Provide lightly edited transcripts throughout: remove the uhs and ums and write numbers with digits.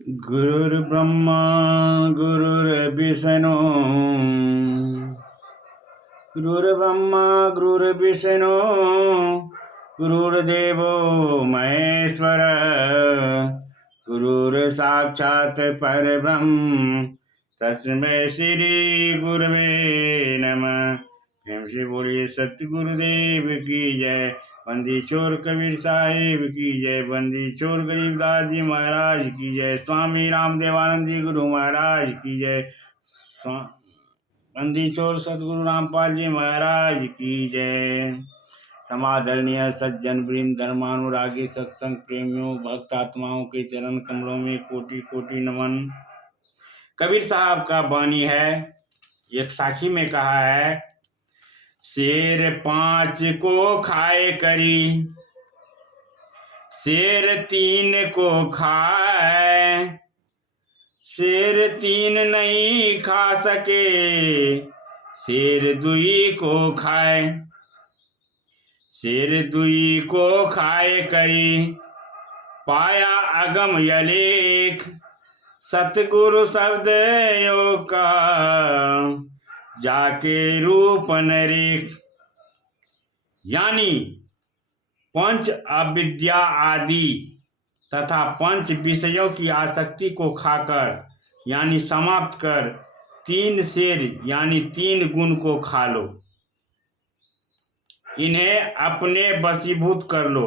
गुरुर्ब्रह्मा गुरुर्विष्णु गुरुर्ब्रह्मा गुरुर्विष्णु गुरुर्देवो महेश्वर गुरुर्साक्षात् परब्रह्म तस्मै श्री गुरुवे नमः। प्रेम से बोलिए सत्य गुरुदेव की जय। बंदी चोर कबीर साहिब की जय। बंदी चोर गरीबदास जी महाराज की जय। स्वामी रामदेवानंद जी गुरु महाराज की जय। बंदी चोर सदगुरु रामपाल जी महाराज की जय। समादरणीय सज्जन वृंद, धर्मानुरागी, सत्संग प्रेमियों, भक्त आत्माओं के चरण कमलों में कोटि कोटि नमन। कबीर साहब का वाणी है, एक साखी में कहा है, शेर 5 को खाए करी, शेर 3 को खाए, शेर 3 नहीं खा सके, शेर 2 को खाए, शेर 2 को खाए करी, पाया अगम यलेख, सतगुरु शब्द योग का जाके रूप नरेख। यानी 5 अविद्या आदि तथा 5 विषयों की आसक्ति को खाकर यानी समाप्त कर 3 शेर यानी 3 गुण को खा लो, इन्हें अपने वशीभूत कर लो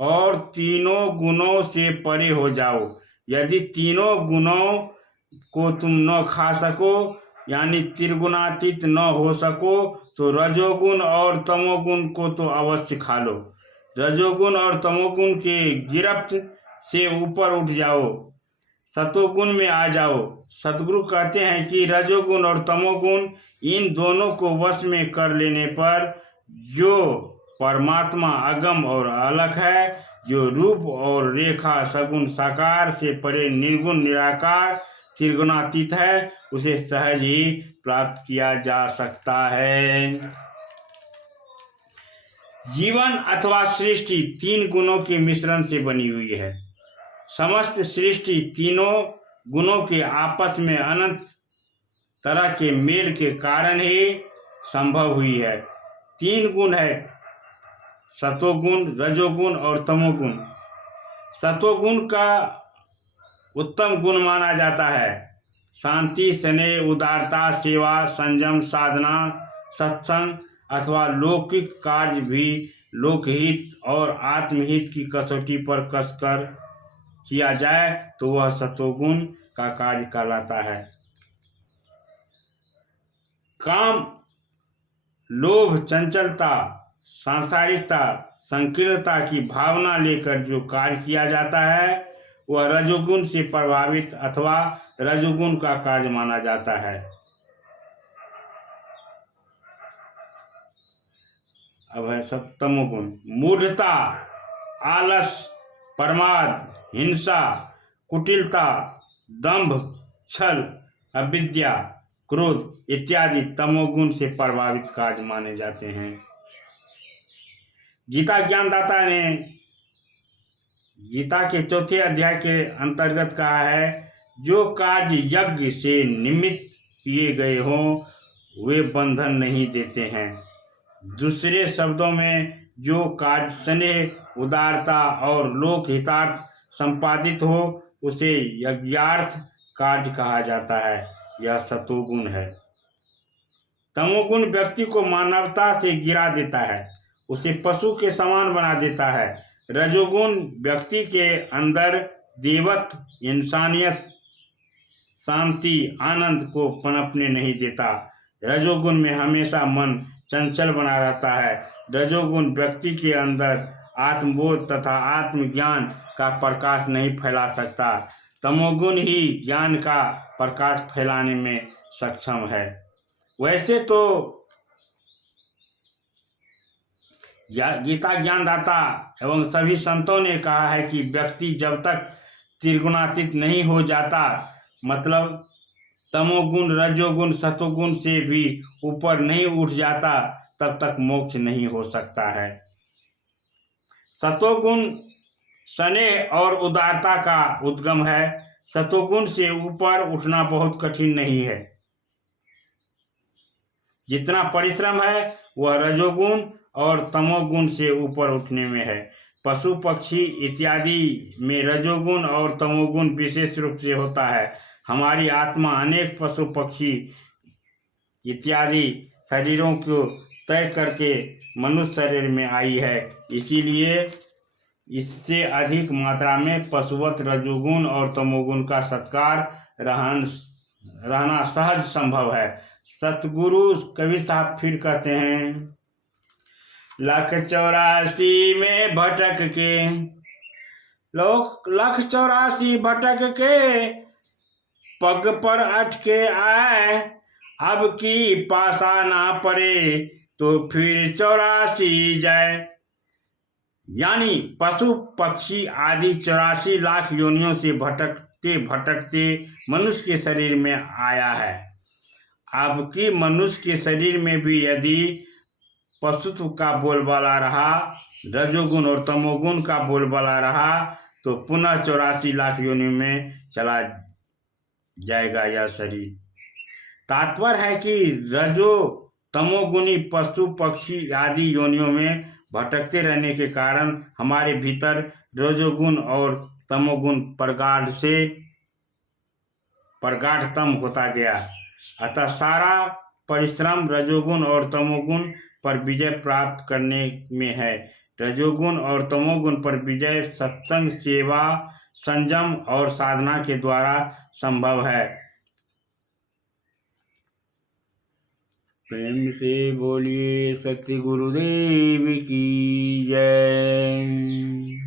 और तीनों गुणों से परे हो जाओ। यदि तीनों गुणों को तुम न खा सको यानी त्रिगुणातीत न हो सको तो रजोगुण और तमोगुण को तो अवश्य खा लो। रजोगुण और तमोगुण के गिरफ्त से ऊपर उठ जाओ, सतोगुण में आ जाओ। सतगुरु कहते हैं कि रजोगुण और तमोगुण इन दोनों को वश में कर लेने पर जो परमात्मा अगम और अलग है, जो रूप और रेखा सगुण साकार से परे निर्गुण निराकार त्रिगुणातीत है, उसे सहज ही प्राप्त किया जा सकता है। जीवन अथवा सृष्टि 3 गुणों के मिश्रण से बनी हुई है। समस्त सृष्टि तीनों गुणों के आपस में अनंत तरह के मेल के कारण ही संभव हुई है। 3 गुण है, सतोगुण, रजोगुण और तमोगुण। सतोगुण का उत्तम गुण माना जाता है शांति, स्नेह, उदारता, सेवा, संयम, साधना, सत्संग अथवा लौकिक कार्य भी लोकहित और आत्महित की कसौटी पर कसकर किया जाए तो वह सतोगुण का कार्य कहलाता है। काम, लोभ, चंचलता, सांसारिकता, संकीर्णता की भावना लेकर जो कार्य किया जाता है वह रजोगुण से प्रभावित अथवा रजोगुण का कार्य माना जाता है। अब है तमोगुण। मूढ़ता, आलस, प्रमाद, हिंसा, कुटिलता, दंभ, छल, अविद्या, क्रोध इत्यादि तमोगुण से प्रभावित कार्य माने जाते हैं। गीता ज्ञानदाता ने गीता के 4थे अध्याय के अंतर्गत कहा है, जो कार्य यज्ञ से निमित्त किए गए हों वे बंधन नहीं देते हैं। दूसरे शब्दों में जो कार्य स्नेह, उदारता और लोक हितार्थ संपादित हो उसे यज्ञार्थ कार्य कहा जाता है। यह सतोगुण है। तमोगुण व्यक्ति को मानवता से गिरा देता है, उसे पशु के समान बना देता है। रजोगुण व्यक्ति के अंदर देवत्व, इंसानियत, शांति, आनंद को पनपने नहीं देता। रजोगुण में हमेशा मन चंचल बना रहता है। रजोगुण व्यक्ति के अंदर आत्मबोध तथा आत्मज्ञान का प्रकाश नहीं फैला सकता। तमोगुण ही ज्ञान का प्रकाश फैलाने में सक्षम है। वैसे तो गीता ज्ञानदाता एवं सभी संतों ने कहा है कि व्यक्ति जब तक त्रिगुणातीत नहीं हो जाता, मतलब तमोगुण, रजोगुण, सतोगुण से भी ऊपर नहीं उठ जाता, तब तक मोक्ष नहीं हो सकता है। सतोगुण स्नेह और उदारता का उद्गम है। सतोगुण से ऊपर उठना बहुत कठिन नहीं है। जितना परिश्रम है वह रजोगुण और तमोगुण से ऊपर उठने में है। पशु पक्षी इत्यादि में रजोगुण और तमोगुण विशेष रूप से होता है। हमारी आत्मा अनेक पशु पक्षी इत्यादि शरीरों को तय करके मनुष्य शरीर में आई है, इसीलिए इससे अधिक मात्रा में पशुवत रजोगुण और तमोगुण का सत्कार रहना सहज संभव है। सतगुरु कबीर साहब फिर कहते हैं, 184 में भटक के लोग 184 भटक के पग पर अटके आए, अब की पासा ना पड़े तो फिर 84 जाए। यानी पशु पक्षी आदि 84 लाख योनियों से भटकते भटकते मनुष्य के शरीर में आया है। अब की मनुष्य के शरीर में भी यदि पशुत्व का बोलबाला रहा, रजोगुण और तमोगुण का बोलबाला रहा, तो पुनः 84 लाख योनियों में चला जाएगा यह शरीर। तात्पर्य है कि रजो तमोगुणी पशु पक्षी आदि योनियों में भटकते रहने के कारण हमारे भीतर रजोगुण और तमोगुण प्रगाढ़तम होता गया। अतः सारा परिश्रम रजोगुण और तमोगुण पर विजय प्राप्त करने में है। रजोगुण और तमोगुण पर विजय सत्संग, सेवा, संयम और साधना के द्वारा संभव है। प्रेम से बोलिए सत्य गुरुदेव की जय।